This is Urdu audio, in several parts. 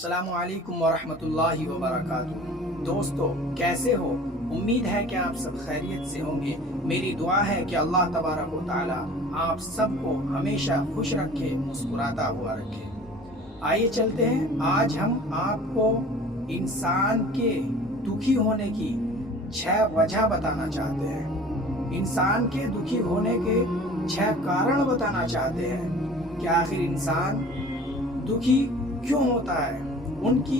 السلام علیکم ورحمۃ اللہ وبرکاتہ۔ دوستو کیسے ہو؟ امید ہے کہ آپ سب خیریت سے ہوں گے۔ میری دعا ہے کہ اللہ تبارک و تعالی آپ سب کو ہمیشہ خوش رکھے، مسکراتا ہوا رکھے۔ آئیے چلتے ہیں، آج ہم آپ کو انسان کے دکھی ہونے کی 6 وجہ بتانا چاہتے ہیں۔ انسان کے دکھی ہونے کے 6 کارن بتانا چاہتے ہیں کہ آخر انسان دکھی کیوں ہوتا ہے۔ ان کی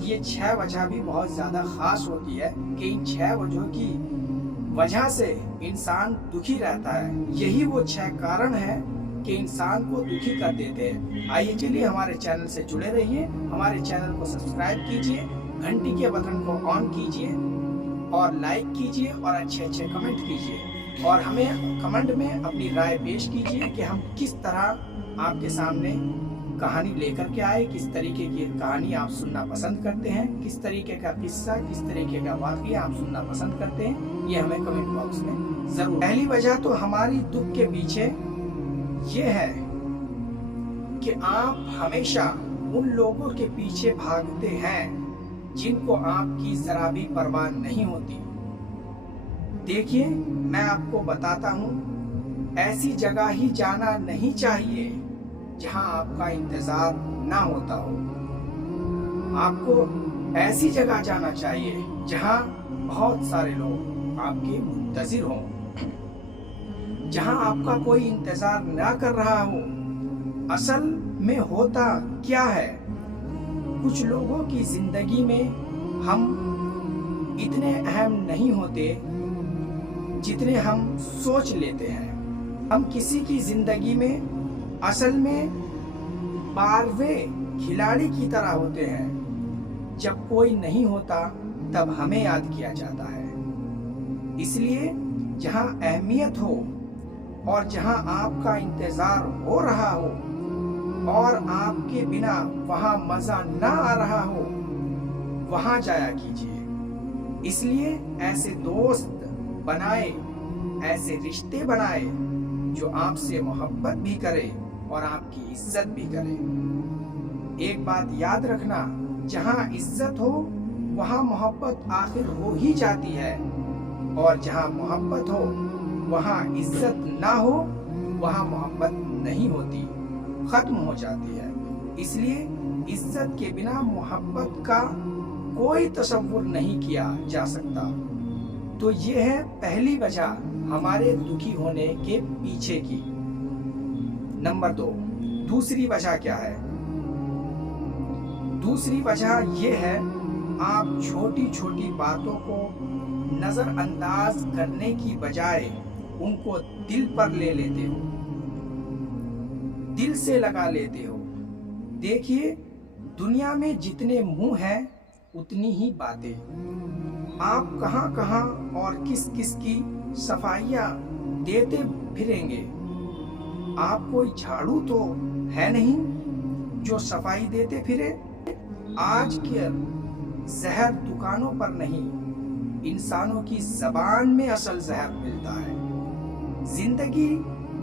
یہ 6 وجہ بھی بہت زیادہ خاص ہوتی ہے کہ ان 6 وجہ کی وجہ سے انسان دکھی رہتا ہے۔ یہی وہ 6 کارن ہیں کہ انسان کو دکھی کر دیتے ہیں۔ آئیے چلیے ہمارے چینل سے جڑے رہیے، ہمارے چینل کو سبسکرائب کیجئے، گھنٹی کے بٹن کو آن کیجئے اور لائک کیجئے اور اچھے کمنٹ کیجئے، اور ہمیں کمنٹ میں اپنی رائے پیش کیجئے کہ ہم کس طرح آپ کے سامنے کہانی لے کر کے آئے، کس طریقے کی کہانی آپ سننا پسند کرتے ہیں، کس طریقے کا قصہ، کس طریقے کا واقعہ آپ سننا پسند کرتے ہیں، یہ ہمیں کمنٹ باکس میں ضرور۔ پہلی وجہ تو ہماری دکھ کے پیچھے یہ ہے کہ آپ ہمیشہ ان لوگوں کے پیچھے بھاگتے ہیں جن کو آپ کی ذرا بھی پرواہ نہیں ہوتی۔ دیکھیے میں آپ کو بتاتا ہوں، ایسی جگہ ہی جانا نہیں چاہیے جہاں آپ کا انتظار نہ ہوتا ہو۔ آپ کو ایسی جگہ جانا چاہیے جہاں بہت سارے لوگ آپ کے منتظر ہوں، جہاں آپ کا کوئی انتظار نہ کر رہا ہو۔ اصل میں ہوتا کیا ہے، کچھ لوگوں کی زندگی میں ہم اتنے اہم نہیں ہوتے جتنے ہم سوچ لیتے ہیں۔ ہم کسی کی زندگی میں اصل میں 12ویں کھلاڑی کی طرح ہوتے ہیں۔ جب کوئی نہیں ہوتا تب ہمیں یاد کیا جاتا ہے۔ اس لیے جہاں اہمیت ہو اور جہاں آپ کا انتظار ہو رہا ہو اور آپ کے بنا وہاں مزہ نہ آ رہا ہو، وہاں جایا کیجیے۔ اس لیے ایسے دوست بنائے، ایسے رشتے بنائے جو آپ سے محبت بھی کرے اور آپ کی عزت بھی کرے۔ ایک بات یاد رکھنا، جہاں عزت ہو وہاں محبت آخر ہو ہی جاتی ہے، اور جہاں محبت ہو وہاں عزت نہ ہو، وہاں محبت نہیں ہوتی، ختم ہو جاتی ہے۔ اس لیے عزت کے بنا محبت کا کوئی تصور نہیں کیا جا سکتا۔ تو یہ ہے پہلی وجہ ہمارے دکھی ہونے کے پیچھے کی۔ نمبر 2، دوسری وجہ کیا ہے؟ دوسری وجہ یہ ہے، آپ چھوٹی چھوٹی باتوں کو نظر انداز کرنے کی بجائے ان کو دل پر لے لیتے ہو، دل سے لگا لیتے ہو۔ دیکھیے دنیا میں جتنے منہ ہیں اتنی ہی باتیں۔ آپ کہاں کہاں اور کس کس کی صفائیاں دیتے پھریں گے؟ آپ کوئی جھاڑو تو ہے نہیں جو صفائی دیتے پھرے۔ آج کے زہر دکانوں پر نہیں، انسانوں کی زبان میں اصل زہر ملتا ہے۔ زندگی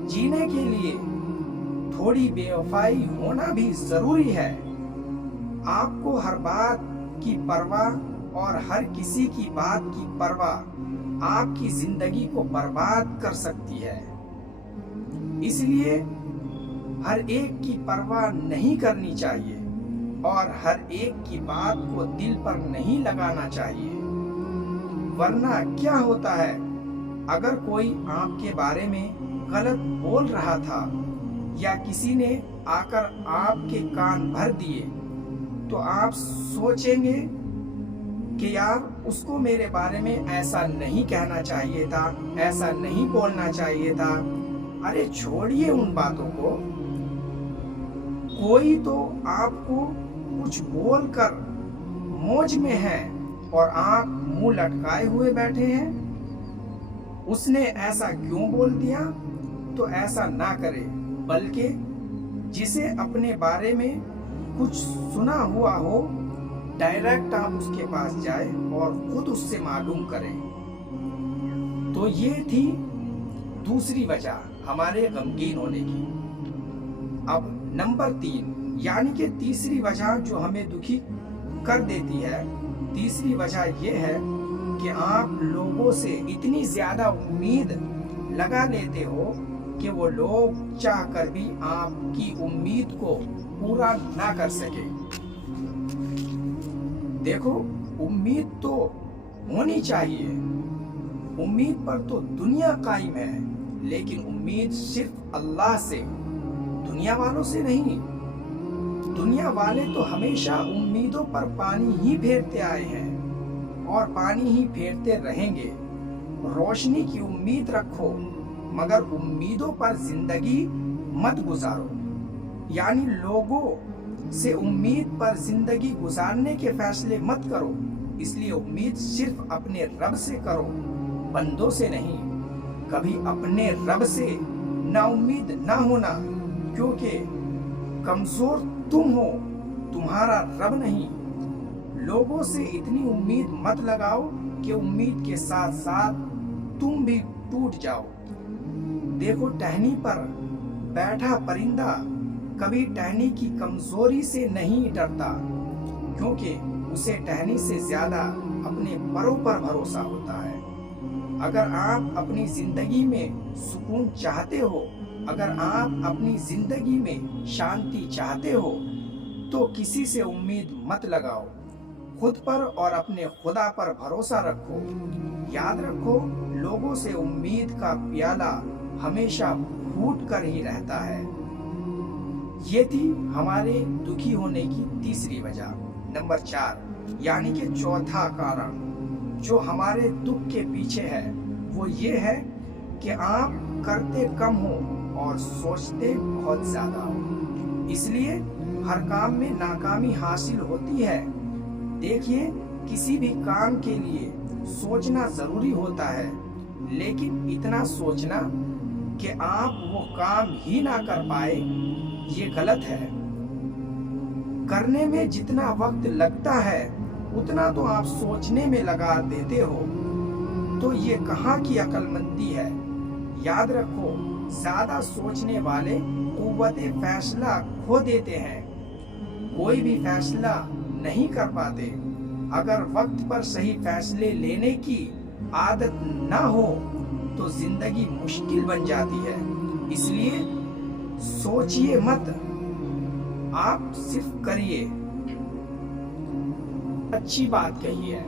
جینے کے لیے تھوڑی بے وفائی ہونا بھی ضروری ہے۔ آپ کو ہر بات کی پرواہ اور ہر کسی کی بات کی پرواہ آپ کی زندگی کو برباد کر سکتی ہے۔ اس لیے ہر ایک کی پرواہ نہیں کرنی چاہیے اور ہر ایک کی بات کو دل پر نہیں لگانا چاہیے، ورنہ کیا ہوتا ہے، اگر کوئی آپ کے بارے میں غلط بول رہا تھا یا کسی نے آ کر آپ کے کان بھر دیے تو آپ سوچیں گے کہ یار اس کو میرے بارے میں ایسا نہیں کہنا چاہیے تھا، ایسا نہیں بولنا چاہیے تھا۔ ارے چھوڑیے ان باتوں کو، کوئی تو آپ کو کچھ بول کر موج میں ہے اور آپ منہ لٹکائے ہوئے بیٹھے ہیں۔ اس نے ایسا کیوں بول دیا؟ تو ایسا نہ کرے، بلکہ جسے اپنے بارے میں کچھ سنا ہوا ہو، ڈائریکٹ آپ اس کے پاس جائیں اور خود اس سے معلوم کریں۔ تو یہ تھی دوسری وجہ ہمارے غمگین ہونے کی۔ اب نمبر 3، یعنی کہ تیسری وجہ جو ہمیں دکھی کر دیتی ہے، تیسری وجہ یہ ہے کہ آپ لوگوں سے اتنی زیادہ امید لگا لیتے ہو کہ وہ لوگ چاہ کر بھی آپ کی امید کو پورا نہ کر سکے۔ دیکھو، امید تو ہونی چاہیے، امید پر تو دنیا قائم ہے، لیکن امید صرف اللہ سے، دنیا والوں سے نہیں۔ دنیا والے تو ہمیشہ امیدوں پر پانی ہی پھیرتے آئے ہیں اور پانی ہی پھیرتے رہیں گے۔ روشنی کی امید رکھو، مگر امیدوں پر زندگی مت گزارو، یعنی لوگوں سے امید پر زندگی گزارنے کے فیصلے مت کرو۔ اس لیے امید صرف اپنے رب سے کرو، بندوں سے نہیں۔ کبھی اپنے رب سے نا امید نہ ہونا، کیونکہ کمزور تم ہو، تمہارا رب نہیں۔ لوگوں سے اتنی امید مت لگاؤ کہ امید کے ساتھ ساتھ تم بھی ٹوٹ جاؤ۔ دیکھو، ٹہنی پر بیٹھا پرندہ کبھی ٹہنی کی کمزوری سے نہیں ڈرتا، کیونکہ اسے ٹہنی سے زیادہ اپنے پروں پر بھروسہ ہوتا ہے۔ اگر آپ اپنی زندگی میں سکون چاہتے ہو، اگر آپ اپنی زندگی میں شانتی چاہتے ہو، تو کسی سے امید مت لگاؤ، خود پر اور اپنے خدا پر بھروسہ رکھو۔ یاد رکھو، لوگوں سے امید کا پیالہ ہمیشہ پھوٹ کر ہی رہتا ہے۔ یہ تھی ہمارے دکھی ہونے کی تیسری وجہ۔ نمبر 4، یعنی کہ چوتھا کارن جو ہمارے دکھ کے پیچھے ہے، وہ یہ ہے کہ آپ کرتے کم ہو اور سوچتے بہت زیادہ ہو، اس لیے ہر کام میں ناکامی حاصل ہوتی ہے۔ دیکھیے، کسی بھی کام کے لیے سوچنا ضروری ہوتا ہے، لیکن اتنا سوچنا کہ آپ وہ کام ہی نہ کر پائے، یہ غلط ہے۔ کرنے میں جتنا وقت لگتا ہے اتنا تو آپ سوچنے میں لگا دیتے ہو، تو یہ کہاں کی عقل مندی ہے؟ یاد رکھو، زیادہ سوچنے والے قوت فیصلہ کھو دیتے ہیں، کوئی بھی فیصلہ نہیں کر پاتے۔ اگر وقت پر صحیح فیصلے لینے کی عادت نہ ہو تو زندگی مشکل بن جاتی ہے۔ اس لیے سوچئے مت، آپ صرف کریے۔ اچھی بات کہی ہے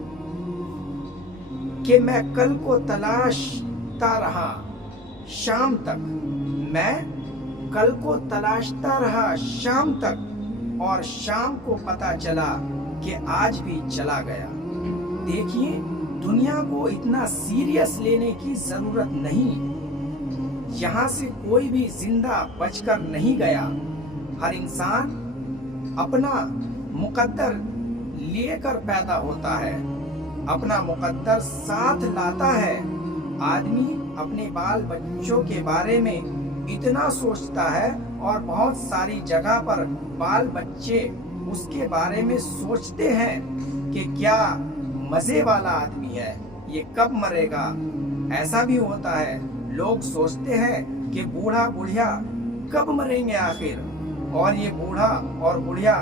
کہ میں کل کو تلاشتا رہا شام تک، میں کل کو تلاشتا رہا شام تک، اور شام کو پتا چلا کہ آج بھی چلا گیا۔ دیکھیے، دنیا کو اتنا سیریس لینے کی ضرورت نہیں، یہاں سے کوئی بھی زندہ بچ کر نہیں گیا۔ ہر انسان اپنا مقدر لے کر پیدا ہوتا ہے، اپنا مقدر ساتھ لاتا ہے۔ آدمی اپنے بال بچوں کے بارے میں اتنا سوچتا ہے، اور بہت ساری جگہ پر بال بچے اس کے بارے میں سوچتے ہیں کہ کیا مزے والا آدمی ہے، یہ کب مرے گا۔ ایسا بھی ہوتا ہے، لوگ سوچتے ہیں کہ بوڑھا بڑھیا کب مریں گے آخر، اور یہ بوڑھا اور بڑھیا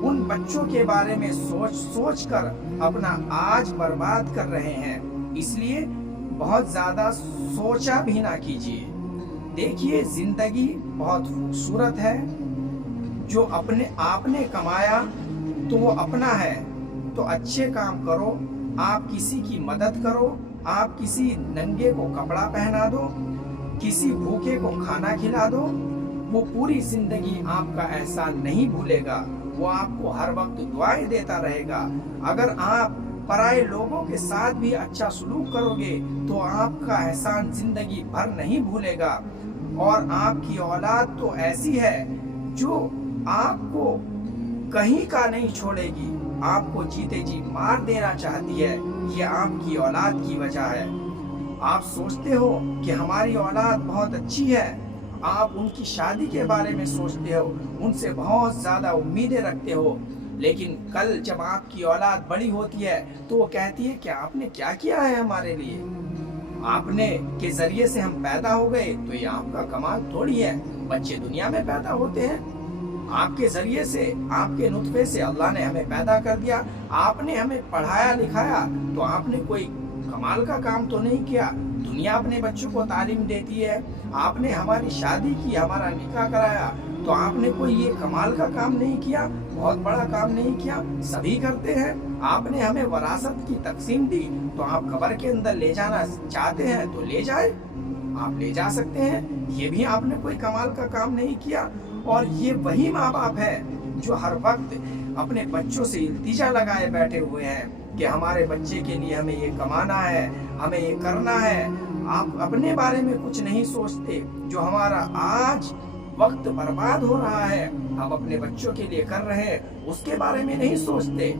ان بچوں کے بارے میں سوچ سوچ کر اپنا آج برباد کر رہے ہیں۔ اس لیے بہت زیادہ سوچا بھی نہ کیجیے۔ دیکھیے، زندگی بہت خوبصورت ہے، جو اپنے آپ نے کمایا تو وہ اپنا ہے، تو اچھے کام کرو، آپ کسی کی مدد کرو، آپ کسی ننگے کو کپڑا پہنا دو، کسی بھوکے کو کھانا کھلا دو، وہ پوری زندگی آپ کا احسان نہیں بھولے گا، وہ آپ کو ہر وقت دعائیں دیتا رہے گا۔ اگر آپ پرائے لوگوں کے ساتھ بھی اچھا سلوک کرو گے تو آپ کا احسان زندگی بھر نہیں بھولے گا، اور آپ کی اولاد تو ایسی ہے جو آپ کو کہیں کا نہیں چھوڑے گی، آپ کو جیتے جی مار دینا چاہتی ہے۔ یہ آپ کی اولاد کی وجہ ہے۔ آپ سوچتے ہو کہ ہماری اولاد بہت اچھی ہے، آپ ان کی شادی کے بارے میں سوچتے ہو، ان سے بہت زیادہ امیدیں رکھتے ہو، لیکن کل جب آپ کی اولاد بڑی ہوتی ہے تو وہ کہتی ہے کہ آپ نے کیا کیا ہے ہمارے لیے، آپ نے کے ذریعے سے ہم پیدا ہو گئے، تو یہ آپ کا کمال تھوڑی ہے۔ بچے دنیا میں پیدا ہوتے ہیں، آپ کے ذریعے سے، آپ کے نطفے سے اللہ نے ہمیں پیدا کر دیا، آپ نے ہمیں پڑھایا لکھایا، تو آپ نے کوئی کمال کا کام تو نہیں کیا؟ دنیا اپنے بچوں کو تعلیم دیتی ہے، آپ نے ہماری شادی کی، ہمارا نکاح کرایا، تو آپ نے کوئی یہ کمال کا کام نہیں کیا، بہت بڑا کام نہیں کیا؟ سبھی کرتے ہیں۔ آپ نے ہمیں وراثت کی تقسیم دی، تو آپ قبر کے اندر لے جانا چاہتے ہیں تو لے جائیں، آپ لے جا سکتے ہیں، یہ بھی آپ نے کوئی کمال کا کام نہیں کیا۔ اور یہ وہی ماں باپ ہے جو ہر وقت اپنے بچوں سے التجا لگائے بیٹھے ہوئے ہیں کہ ہمارے بچے کے لیے ہمیں یہ کمانا ہے، ہمیں یہ کرنا ہے۔ آپ اپنے بارے میں کچھ نہیں سوچتے، جو ہمارا آج وقت برباد ہو رہا ہے ہم اپنے بچوں کے لیے کر رہے ہیں، اس کے بارے میں نہیں سوچتے،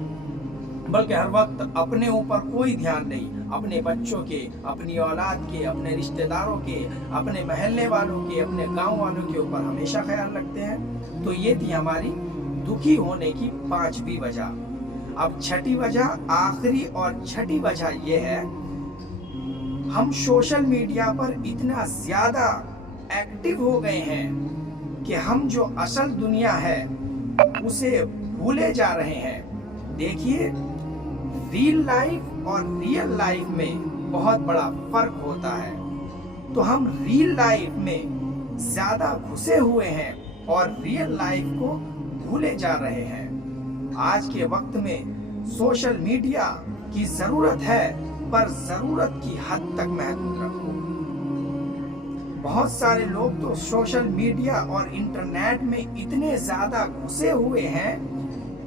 بلکہ ہر وقت اپنے اوپر کوئی دھیان نہیں، اپنے بچوں کے، اپنی اولاد کے، اپنے رشتہ داروں کے، اپنے محلے والوں کے، اپنے گاؤں والوں کے اوپر ہمیشہ خیال رکھتے ہیں۔ تو یہ تھی ہماری دکھی ہونے کی 5ویں وجہ۔ اب 6ٹھی وجہ، آخری اور 6ٹھی وجہ یہ ہے، ہم سوشل میڈیا پر اتنا زیادہ ایکٹیو ہو گئے ہیں کہ ہم جو اصل دنیا ہے اسے بھولے جا رہے ہیں۔ دیکھیے، ریل لائف اور ریئل لائف میں بہت بڑا فرق ہوتا ہے۔ تو ہم ریل لائف میں زیادہ گھسے ہوئے ہیں اور ریئل لائف کو بھولے جا رہے ہیں۔ آج کے وقت میں سوشل میڈیا کی ضرورت ہے، پر ضرورت کی حد تک محدود رکھو۔ بہت سارے لوگ تو سوشل میڈیا اور انٹرنیٹ میں اتنے زیادہ گھسے ہوئے ہیں۔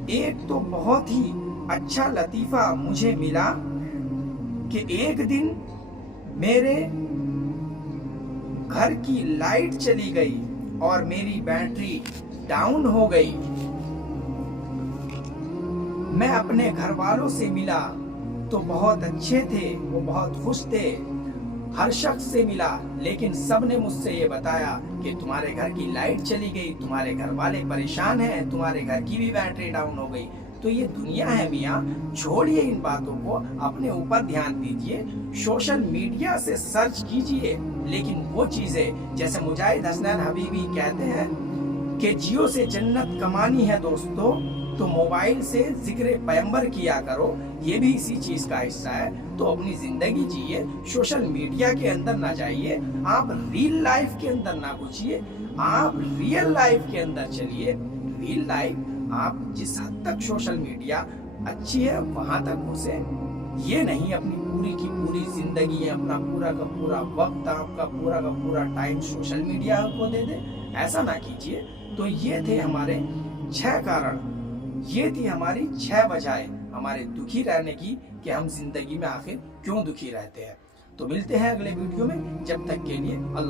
ایک تو بہت ہی اچھا لطیفہ مجھے ملا کہ ایک دن میرے گھر کی لائٹ چلی گئی اور میری بیٹری ڈاؤن ہو گئی۔ میں اپنے گھر والوں سے ملا تو بہت اچھے تھے، وہ بہت خوش تھے، ہر شخص سے ملا، لیکن سب نے مجھ سے یہ بتایا کہ تمہارے گھر کی لائٹ چلی گئی، تمہارے گھر والے پریشان ہیں، تمہارے گھر کی بھی بیٹری ڈاؤن ہو گئی۔ تو یہ دنیا ہے میاں، چھوڑیے ان باتوں کو، اپنے اوپر دھیان دیجئے، سوشل میڈیا سے سرچ کیجئے، لیکن وہ چیزیں جیسے مجاہد حسنین حبیبی کہتے ہیں کہ جیو سے جنت کمانی ہے دوستو، تو موبائل سے ذکر پیغمبر کیا کرو، یہ بھی اسی چیز کا حصہ ہے۔ تو اپنی زندگی جیئے، سوشل میڈیا کے اندر نہ جائیے، آپ ریل لائف کے اندر نہ گھسیے، آپ ریئل لائف کے اندر چلیے۔ ریل لائف آپ جس حد تک سوشل میڈیا اچھی ہے وہاں تک گھسے، یہ نہیں اپنی پوری کی پوری زندگی، اپنا پورا کا پورا وقت، آپ کا پورا ٹائم سوشل میڈیا کو دے دے، ایسا نہ کیجیے۔ تو یہ تھے ہمارے 6 کارن، یہ تھی ہماری 6 وجہیں ہمارے دکھی رہنے کی کہ ہم زندگی میں آخر کیوں دکھی رہتے ہیں۔ تو ملتے ہیں اگلے ویڈیو میں، جب تک کے لیے اللہ